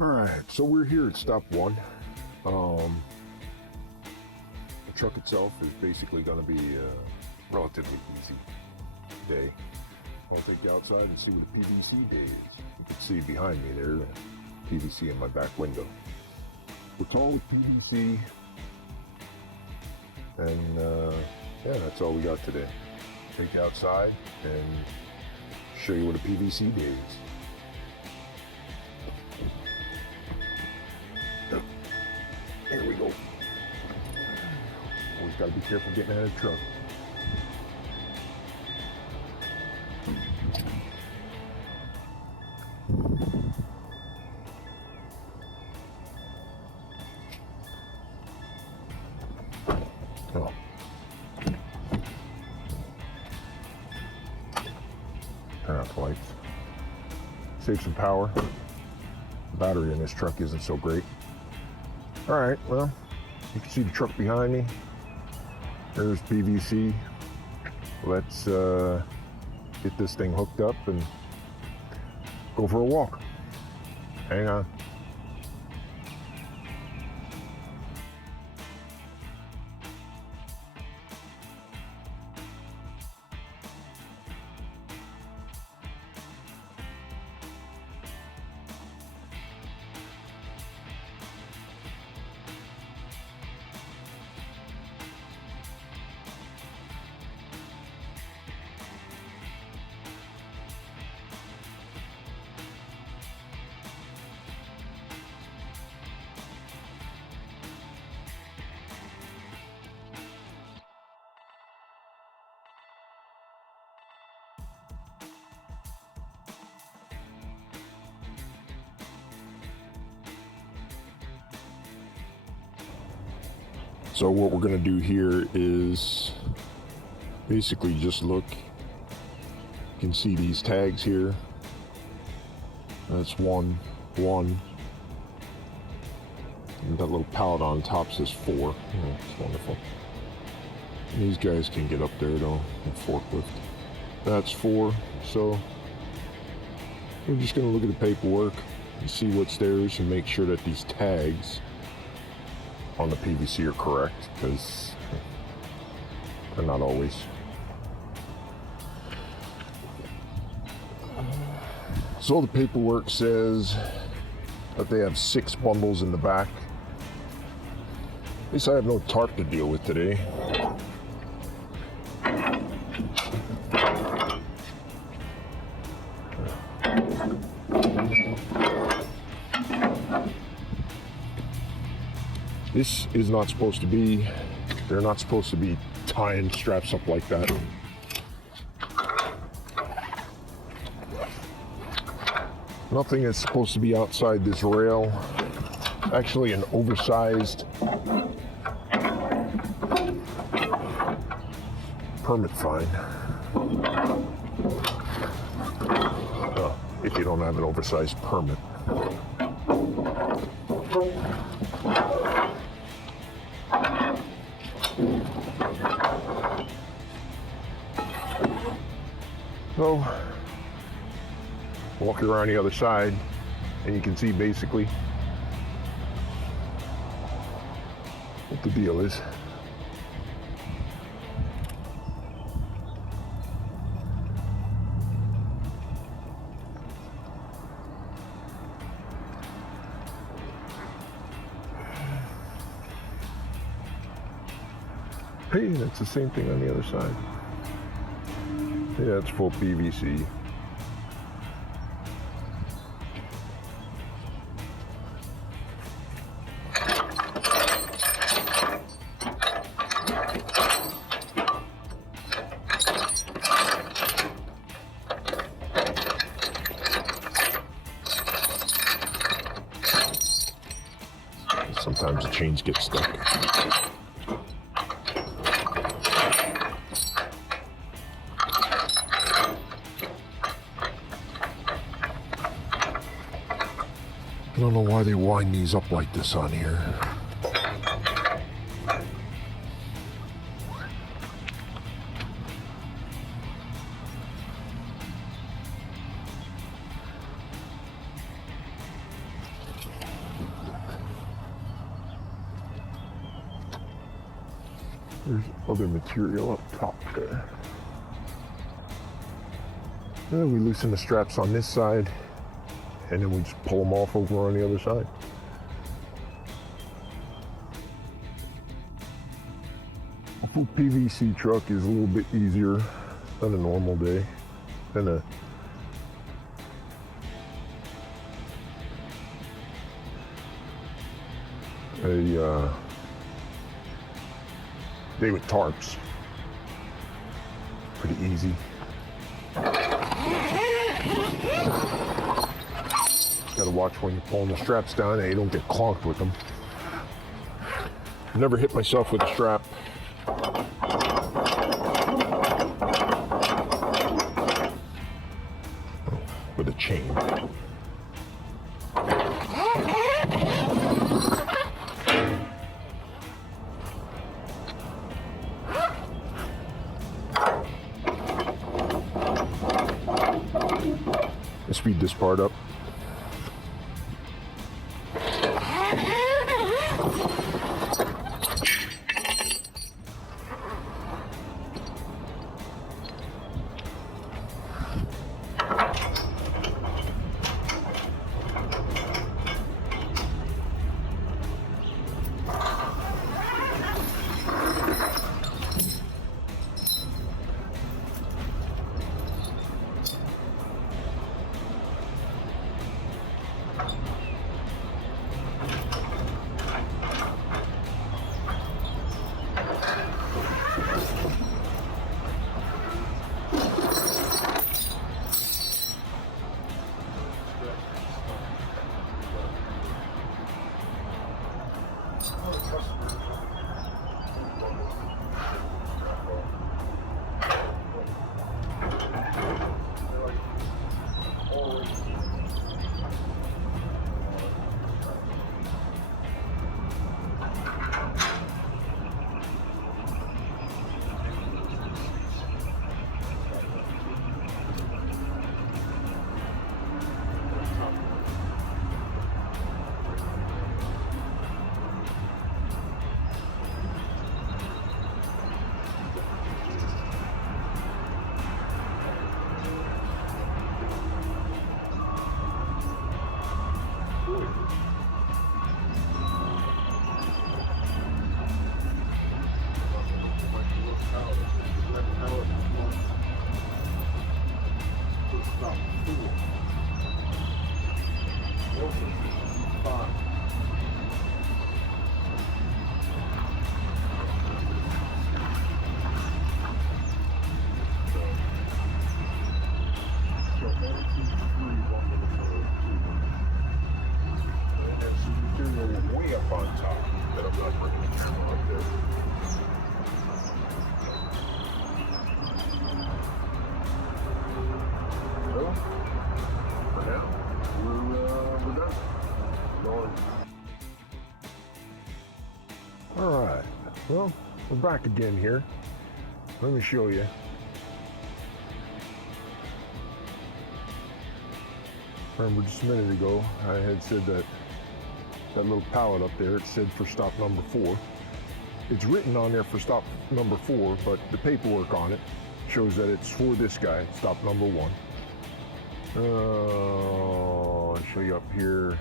All right, so we're here at stop one. The truck itself is basically going to be a relatively easy day. I'll take you outside and see what a PVC day is. You can see behind me there, the PVC in my back window. We're tall with PVC, and yeah, that's all we got today. Take you outside and show you what a PVC day is. Here we go. Always gotta be careful getting out of the truck. Oh. Turn out the lights. Save some power. The battery in this truck isn't so great. All right, well, you can see the truck behind me. There's PVC. Let's get this thing hooked up and go for a walk. Hang on. So what we're gonna do here is basically just look. You can see these tags here. That's one. And that little pallet on top says 4. Oh, it's wonderful. And these guys can get up there though, the forklift. That's 4. So we're just gonna look at the paperwork and see what's theirs and make sure that these tags on the PVC are correct, because they're not always. So the paperwork says that they have 6 bundles in the back. At least I have no tarp to deal with today. This is not supposed to be, they're not supposed to be tying straps up like that. Nothing is supposed to be outside this rail. Actually an oversized permit fine. If you don't have an oversized permit. So, walk around the other side, and you can see basically what the deal is. Hey, that's the same thing on the other side. Yeah, it's full PVC. Sometimes the chains get stuck. I don't know why they wind these up like this on here. There's other material up top there. And then we loosen the straps on this side, and then we just pull them off over on the other side. A full PVC truck is a little bit easier than a normal day, than a day with tarps. Pretty easy. Gotta watch when you're pulling the straps down and you don't get clonked with them. Never hit myself with a strap. With a chain. Let's speed this part up. Way up on top that I'm not bringing the camera up there. So, for now, we're done. Going. All right. Well, we're back again here. Let me show you. Remember, just a minute ago, I had said that little pallet up there, it said for stop number 4. It's written on there for stop number 4, but the paperwork on it shows that it's for this guy, stop number 1. I'll show you up here.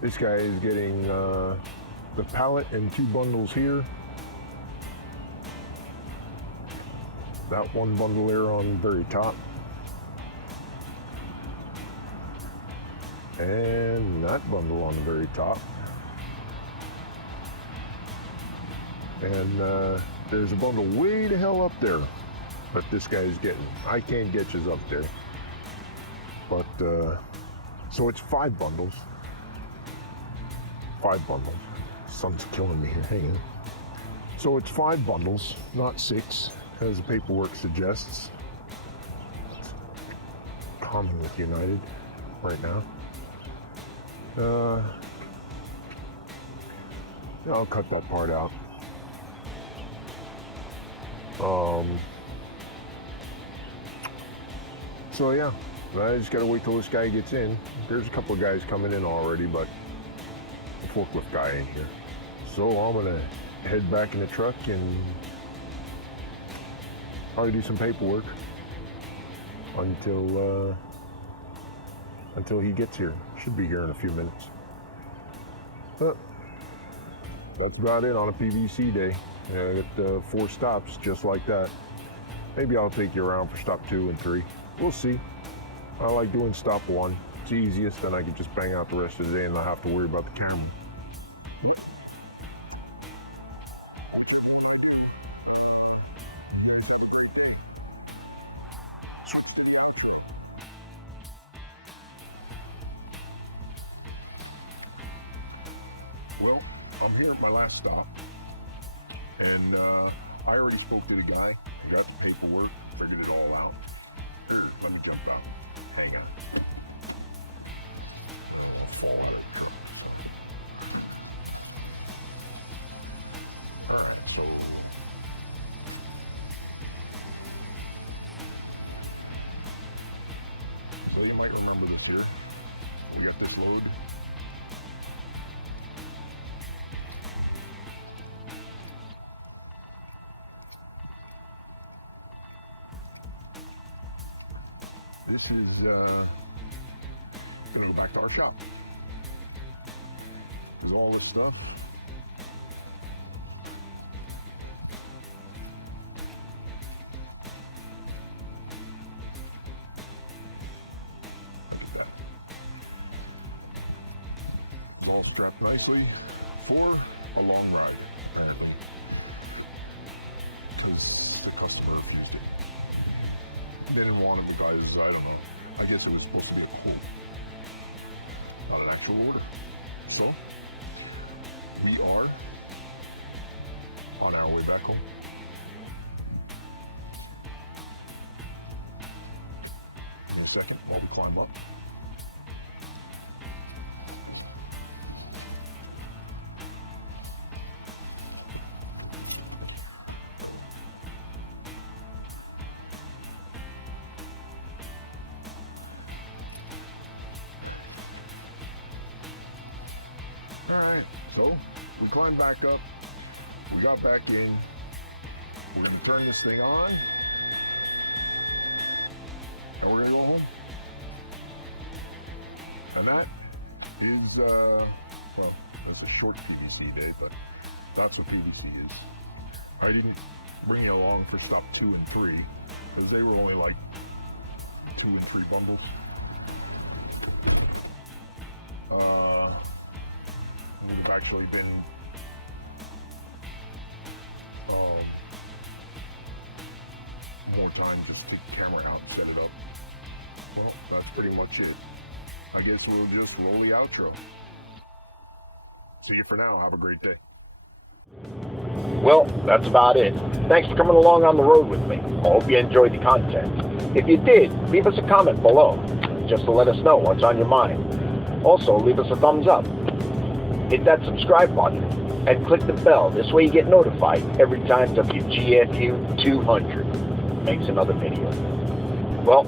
This guy is getting the pallet and 2 bundles here. That 1 bundle there on the very top. And that bundle on the very top. And there's a bundle way the hell up there that this guy is getting. I can't get you up there. But, so it's 5 bundles. 5 bundles. Sun's killing me here, hang on. So it's 5 bundles, not 6, as the paperwork suggests. It's common with United right now. Yeah, I'll cut that part out. So yeah, I just gotta wait till this guy gets in. There's a couple of guys coming in already, but the forklift guy ain't here. So I'm gonna head back in the truck and probably do some paperwork until he gets here. Should be here in a few minutes. But that's about it on a PVC day. I got 4 stops just like that. Maybe I'll take you around for stop 2 and 3. We'll see. I like doing stop 1. It's easiest, then I can just bang out the rest of the day and not have to worry about the camera. But whichever one I do, you guys have a great day. Switch to the outro. Well, I'm here at my last stop, and I already spoke to the guy. I got the paperwork, figured it all out. Here, let me jump out. Hang on. I don't want to fall out of the truck, so. All right, so you might remember this here. We got this load. This is gonna go back to our shop, because all this stuff look at that. It's all strapped nicely for a long ride, apparently, because the customer refused it. They didn't want it because, I don't know, I guess it was supposed to be a quote, not an actual order. So, we are on our way back home. Give me a second while we climb up. All right, so we climbed back up, we got back in, we're gonna turn this thing on, and we're gonna go home. And that is, well, that's a short PVC day, but that's what PVC is. I didn't bring you along for stop 2 and 3, because they were only like 2 and 3 bundles. Would have actually been more time just to take the camera out and set it up. Well, that's pretty much it. I guess we'll just roll the outro. See you for now. Have a great day. Well, that's about it. Thanks for coming along on the road with me. I hope you enjoyed the content. If you did, leave us a comment below, just to let us know what's on your mind. Also, leave us a thumbs up. Hit that subscribe button and click the bell. This way you get notified every time WGFU 200 makes another video. Well,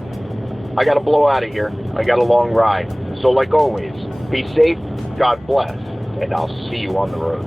I gotta blow out of here. I got a long ride. So like always, be safe, God bless, and I'll see you on the road.